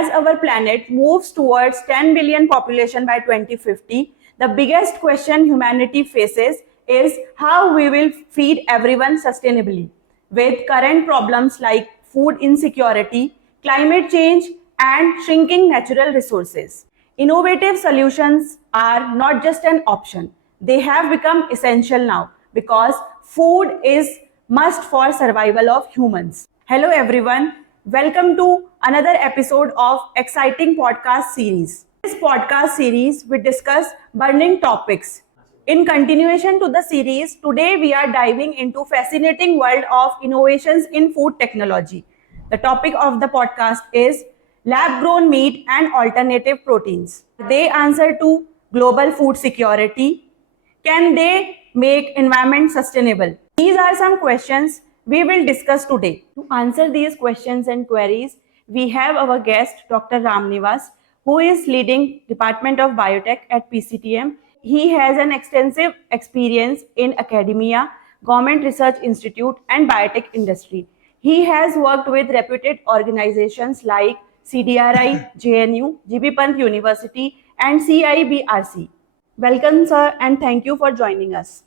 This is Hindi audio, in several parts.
as our planet moves towards 10 billion population by 2050, the biggest question humanity faces is how we will feed everyone sustainably. With current problems like food insecurity, climate change, and shrinking natural resources, innovative solutions are not just an option, they have become essential now because food is must for survival of humans. Hello everyone, welcome to another episode of exciting podcast series. This podcast series we discuss burning topics. In continuation to the series, today we are diving into fascinating world of innovations in food technology. The topic of the podcast is lab-grown meat and alternative proteins. They answer to global food security. Can they make environment sustainable? These are some questions we will discuss today. To answer these questions and queries, we have our guest Dr. Ramnivas, who is leading Department of Biotech at PCTM. He has an extensive experience in academia, government research institute, and biotech industry. He has worked with reputed organizations like CDRI, JNU, GB Pant University, and CIBRC. Welcome, sir, and thank you for joining us.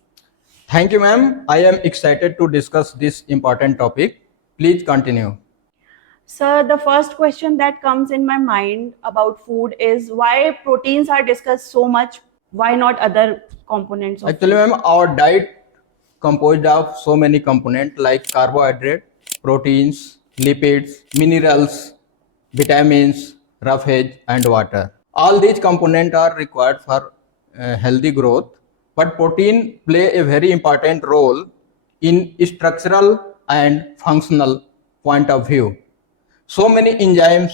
Thank you, ma'am. I am excited to discuss this important topic. Please continue. Sir, the first question that comes in my mind about food is why proteins are discussed so much. Why not other components of Actually, ma'am, our diet composed of so many components like carbohydrate, proteins, lipids, minerals, vitamins, roughage, and water. All these components are required for healthy growth, but protein play a very important role in structural and functional point of view. So many enzymes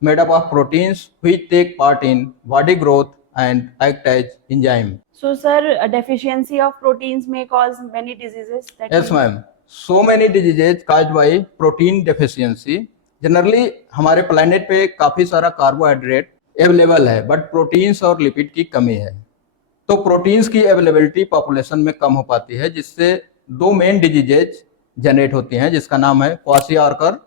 made up of proteins which take part in body growth and act as enzyme. So, sir, a deficiency of proteins may cause many diseases. Yes, ma'am. So many diseases caused by protein deficiency. Generally हमारे प्लेनेट पे काफ़ी सारा कार्बोहाइड्रेट अवेलेबल है, बट प्रोटीन्स और लिपिड की कमी है. तो प्रोटीन्स की अवेलेबिलिटी पॉपुलेशन में कम हो पाती है, जिससे दो मेन डिजीजेज जनरेट होती हैं, जिसका नाम है क्वाशियार्कर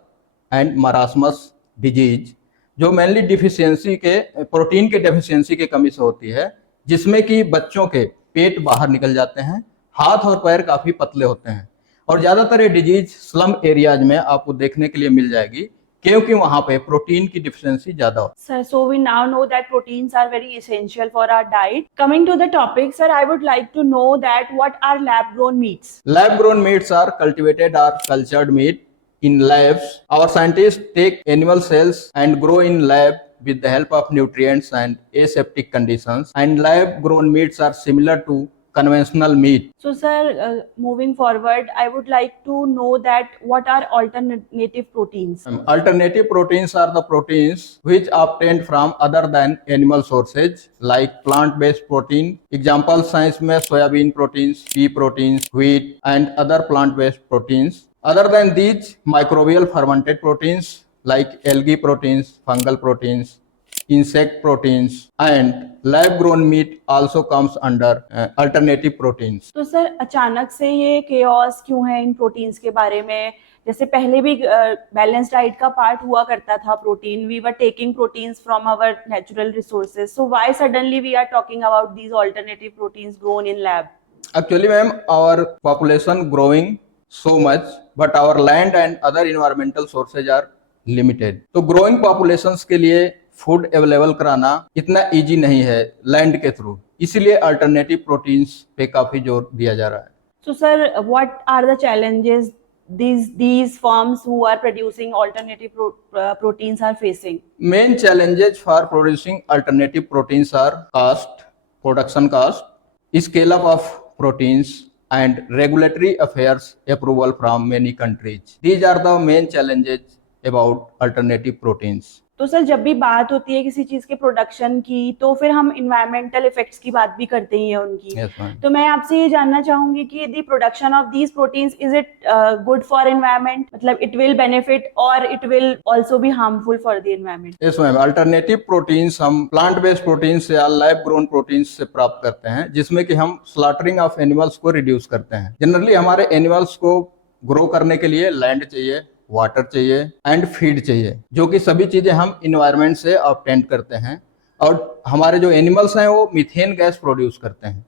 एंड मरासमस डिजीज, जो मेनली डिफिशियंसी के प्रोटीन के डेफिशिएंसी की कमी से होती है, जिसमें कि बच्चों के पेट बाहर निकल जाते हैं, हाथ और पैर काफ़ी पतले होते हैं, और ज़्यादातर ये डिजीज स्लम एरियाज में आपको देखने के लिए मिल जाएगी, क्योंकि वहाँ पे प्रोटीन की डिफिशियंसी ज़्यादा होती है. Sir, so we now know that proteins are very essential for our diet. Coming to the topic, sir, I would like to know that what are lab-grown meats? Lab-grown meats are cultivated or cultured meat in labs. Our scientists take animal cells and grow in lab with the help of nutrients and aseptic conditions. And lab-grown meats are similar to conventional meat. So, sir, moving forward, I would like to know that what are alternative proteins? Alternative proteins are the proteins which are obtained from other than animal sources, like plant-based protein. Examples science में soybean proteins, pea proteins, wheat, and other plant-based proteins. Other than these, microbial fermented proteins like algae proteins, fungal proteins, insect proteins, and lab-grown meat also comes under alternative proteins. तो सर अचानक से ये chaos क्यों है इन प्रोटीन्स के बारे में? जैसे पहले भी बैलेंस डाइट का पार्ट हुआ करता था protein. We were taking proteins from our natural resources. So why suddenly we are talking about these alternative proteins grown in lab? Actually, ma'am, our population growing so much, but our land and other environmental sources are limited. तो growing populations के लिए फूड अवेलेबल कराना इतना इजी नहीं है लैंड के थ्रू, इसीलिए अल्टरनेटिव प्रोटीन्स पे काफी जोर दिया जा रहा है. So sir, what are the challenges these firms who are producing alternative proteins are facing? Main challenges for producing alternative proteins are cost, production cost, scale up of proteins, and regulatory affairs approval from many countries. These are the main challenges about alternative proteins. तो सर जब भी बात होती है किसी चीज के प्रोडक्शन की तो फिर हम इन्वायरमेंटल इफेक्ट्स की बात भी करते ही हैं उनकी. तो मैं आपसे ये जानना चाहूंगी कि the production of these proteins is it good for environment, मतलब इट विल बेनिफिट और it will also be harmful for the environment? Yes ma'am, alternative proteins हम प्लांट बेस्ड प्रोटीन्स या लैब ग्रोन प्रोटीन्स से प्राप्त करते हैं, जिसमें कि हम स्लॉटरिंग ऑफ एनिमल्स को रिड्यूस करते हैं. जनरली हमारे एनिमल्स को ग्रो करने के लिए लैंड चाहिए, वाटर चाहिए एंड फीड चाहिए, जो कि सभी चीजें हम इन्वायरमेंट से ऑब्टेन करते हैं। और हमारे जो एनिमल्स हैं वो मीथेन गैस प्रोड्यूस करते हैं,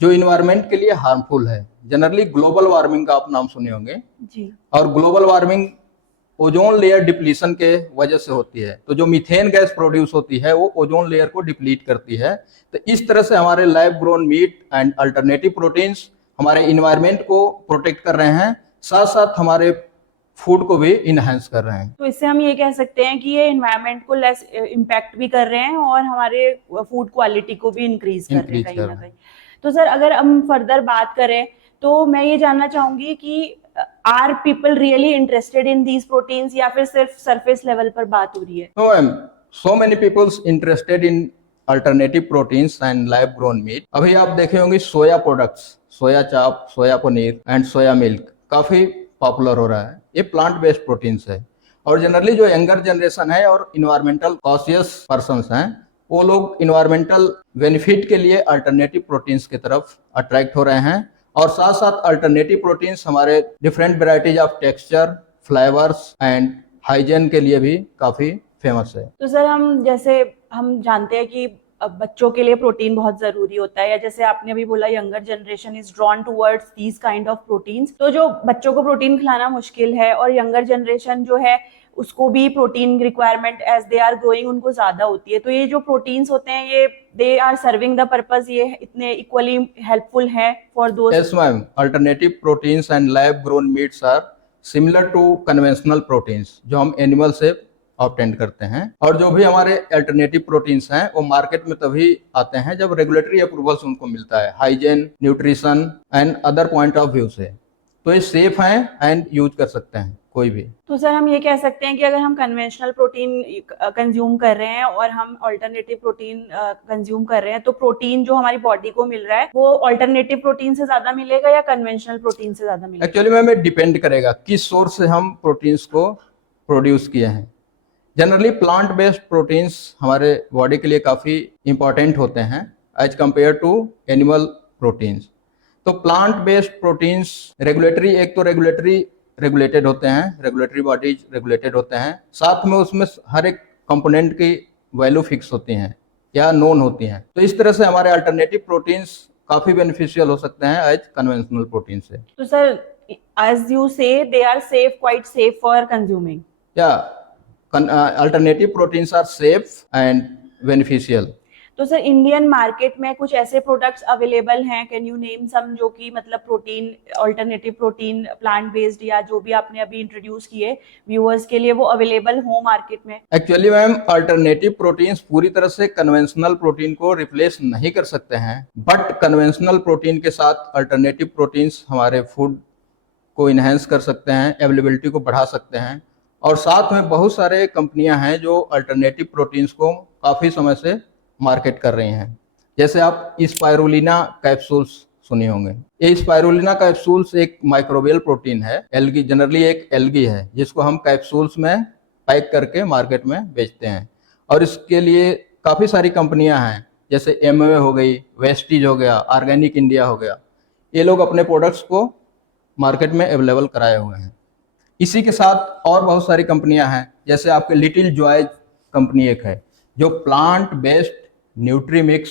जो इन्वायरमेंट के लिए हार्मफुल है। जनरली ग्लोबल वार्मिंग का आप नाम सुने होंगे जी। और global warming ozone layer depletion के वजह से होती है। तो जो मीथेन गैस प्रोड्यूस होती है वो ओजोन लेयर को डिप्लीट करती है। तो इस तरह से हमारे lab grown meat and alternative proteins हमारे इन्वायरमेंट को प्रोटेक्ट कर रहे हैं, साथ साथ हमारे फूड को भी इनहेंस कर रहे हैं। तो इससे हम ये कह सकते हैं कि ये एनवायरनमेंट को लेस इम्पैक्ट भी कर रहे हैं और हमारे फूड क्वालिटी को भी इंक्रीज कर रहे हैं कहीं ना कहीं। तो सर अगर हम फर्दर बात करें तो मैं ये जानना चाहूंगी कि are people really interested in these proteins या फिर सिर्फ सरफेस लेवल पर बात हो रही है? No, ma'am. So many people's interested in alternative proteins and lab grown meat. अभी आप देखे होंगे सोया प्रोडक्ट्स, सोया चाप, सोया पनीर एंड सोया मिल्क काफी पॉपुलर हो रहा है। ये प्लांट बेस्ड प्रोटीन्स है और जनरली जो यंगर जनरेशन है और इन्वायरमेंटल कॉन्शियस पर्सन्स हैं, वो लोग इन्वायरमेंटल बेनिफिट के लिए अल्टरनेटिव प्रोटीन्स की तरफ अट्रैक्ट हो रहे हैं। और साथ साथ अल्टरनेटिव प्रोटीन्स हमारे different varieties of texture, flavours and hygiene के लिए भी काफी फेमस है। तो सर हम जानते हैं कि बच्चों के लिए प्रोटीन बहुत जरूरी होता है, या जैसे आपने अभी बोला younger generation is drawn towards these kind of proteins. तो जो बच्चों को प्रोटीन खिलाना मुश्किल है और यंगर जनरेशन जो है उसको भी protein requirement as they are growing उनको ज्यादा होती है। तो ये जो प्रोटीन्स होते हैं ये they are serving the purpose, ये इतने इक्वली हेल्पफुल है for those? Yes ma'am, alternative proteins and lab grown meats are similar to conventional proteins जो हम एनिमल से ऑब्टेन करते हैं। और जो भी हमारे अल्टरनेटिव प्रोटीन्स हैं वो मार्केट में तभी आते हैं जब रेगुलेटरी अप्रूवल्स उनको मिलता है, hygiene, nutrition and other point of view से। तो ये सेफ हैं एंड यूज कर सकते हैं कोई भी। तो सर हम ये कह सकते हैं कि अगर हम कन्वेंशनल प्रोटीन कंज्यूम कर रहे हैं और हम अल्टरनेटिव प्रोटीन कंज्यूम कर रहे हैं तो प्रोटीन जो हमारी बॉडी को मिल रहा है वो अल्टरनेटिव प्रोटीन से ज्यादा मिलेगा या कन्वेंशनल प्रोटीन से ज्यादा मिलेगा? एक्चुअली मैम ये डिपेंड करेगा किस सोर्स से हम प्रोटीन्स को प्रोड्यूस किए हैं। जनरली प्लांट बेस्ड प्रोटीन्स हमारे बॉडी के लिए काफ़ी इंपॉर्टेंट होते हैं as compared to animal proteins. तो प्लांट बेस्ड प्रोटीन्स रेगुलेटेड होते हैं, रेगुलेटरी बॉडीज रेगुलेटेड होते हैं, साथ में उसमें हर एक कंपोनेंट की वैल्यू फिक्स होती हैं या नोन होती हैं। तो इस तरह से हमारे अल्टरनेटिव प्रोटीन्स काफ़ी बेनिफिशियल हो सकते हैं एज कन्वेंशनल प्रोटीन से। तो sir as you say they are safe, quite safe for consuming? या alternative proteins are safe and beneficial. तो सर इंडियन मार्केट में कुछ ऐसे प्रोडक्ट्स अवेलेबल हैं, कैन यू नेम सम, जो कि मतलब protein, alternative protein plant based या जो भी आपने अभी इंट्रोड्यूस किए व्यूअर्स के लिए, वो अवेलेबल हो मार्केट में? एक्चुअली मैम अल्टरनेटिव प्रोटीन्स पूरी तरह से कन्वेंशनल प्रोटीन को रिप्लेस नहीं कर सकते हैं, बट कन्वेंशनल प्रोटीन के साथ अल्टरनेटिव प्रोटीन्स हमारे फूड को इन्हेंस कर सकते हैं, अवेलेबिलिटी को बढ़ा सकते हैं। और साथ में बहुत सारे कंपनियां हैं जो अल्टरनेटिव प्रोटीन्स को काफ़ी समय से मार्केट कर रही हैं। जैसे आप स्पाइरुलिना कैप्सूल्स सुने होंगे। ये स्पाइरुलिना कैप्सूल्स एक माइक्रोबियल प्रोटीन है, एल्गी, जनरली एक एल्गी है जिसको हम कैप्सूल्स में पैक करके मार्केट में बेचते हैं। और इसके लिए काफ़ी सारी कंपनियां हैं, जैसे एमवे हो गई, वेस्टीज हो गया, ऑर्गेनिक इंडिया हो गया। ये लोग अपने प्रोडक्ट्स को मार्केट में अवेलेबल कराए हुए हैं। इसी के साथ और बहुत सारी कंपनियां हैं, जैसे आपके लिटिल जॉय कंपनी एक है जो plant based nutri mix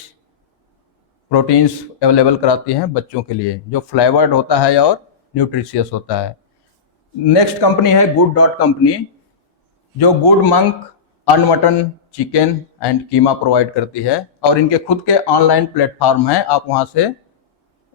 proteins available कराती हैं बच्चों के लिए, जो फ्लेवर्ड होता है और न्यूट्रिशियस होता है। नेक्स्ट कंपनी है गुड डॉट कंपनी, जो good monk unmutton chicken and keema provide करती है और इनके खुद के ऑनलाइन प्लेटफॉर्म हैं, आप वहाँ से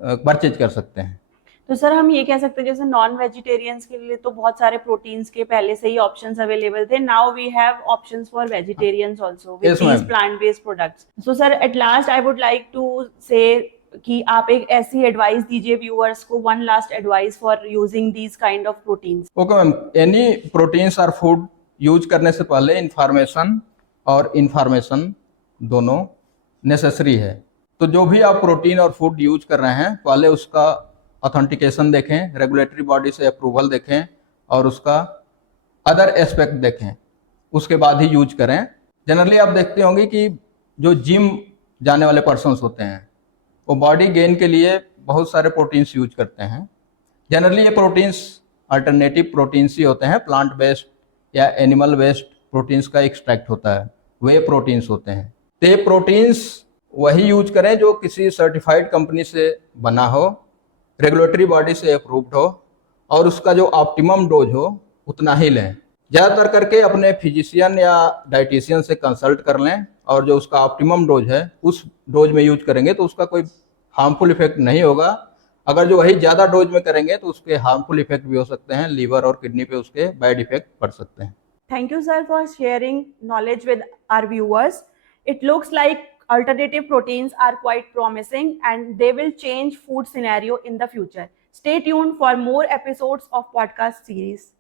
परचेज कर सकते हैं। तो सर हम ये कह सकते हैं जैसे नॉन वेजिटेरियंस के लिए तो बहुत सारे प्रोटीन्स के पहले से ही ऑप्शंस अवेलेबल थे, now we have options for vegetarians also with these plant based products. So sir at last I would like to say कि आप एक ऐसी एडवाइस दीजिए व्यूअर्स को, one last advice for using these kind of proteins. Okay ma'am, any proteins और फूड यूज करने से पहले इंफॉर्मेशन और इंफॉर्मेशन दोनों नेसेसरी है। तो जो भी आप प्रोटीन और फूड यूज कर रहे हैं पहले उसका ऑथेंटिकेशन देखें, रेगुलेटरी बॉडी से अप्रूवल देखें और उसका अदर एस्पेक्ट देखें, उसके बाद ही यूज करें। जनरली आप देखते होंगे कि जो जिम जाने वाले पर्सन्स होते हैं वो बॉडी गेन के लिए बहुत सारे प्रोटीन्स यूज करते हैं। जनरली ये प्रोटीन्स अल्टरनेटिव प्रोटीन्स ही होते हैं, प्लांट बेस्ड या एनिमल बेस्ड प्रोटीन्स का एक्सट्रैक्ट होता है, वे प्रोटीन्स होते हैं। तो ये प्रोटीन्स वही यूज करें जो किसी सर्टिफाइड कंपनी से बना हो, रेगुलेटरी बॉडी से अप्रूव्ड हो, और उसका जो ऑप्टिमम डोज हो उतना ही लें। ज़्यादातर करके अपने फिजिशियन या डाइटिशियन से कंसल्ट कर लें, और जो उसका ऑप्टिमम डोज है उस डोज में यूज करेंगे तो उसका कोई हार्मफुल इफेक्ट नहीं होगा। अगर जो वही ज़्यादा डोज में करेंगे तो उसके हार्मफुल इफेक्ट भी हो सकते हैं, लीवर और किडनी पे उसके बैड इफेक्ट पड़ सकते हैं। Thank you, sir, for sharing knowledge with our viewers. It looks like alternative proteins are quite promising and they will change food scenario in the future. Stay tuned for more episodes of podcast series.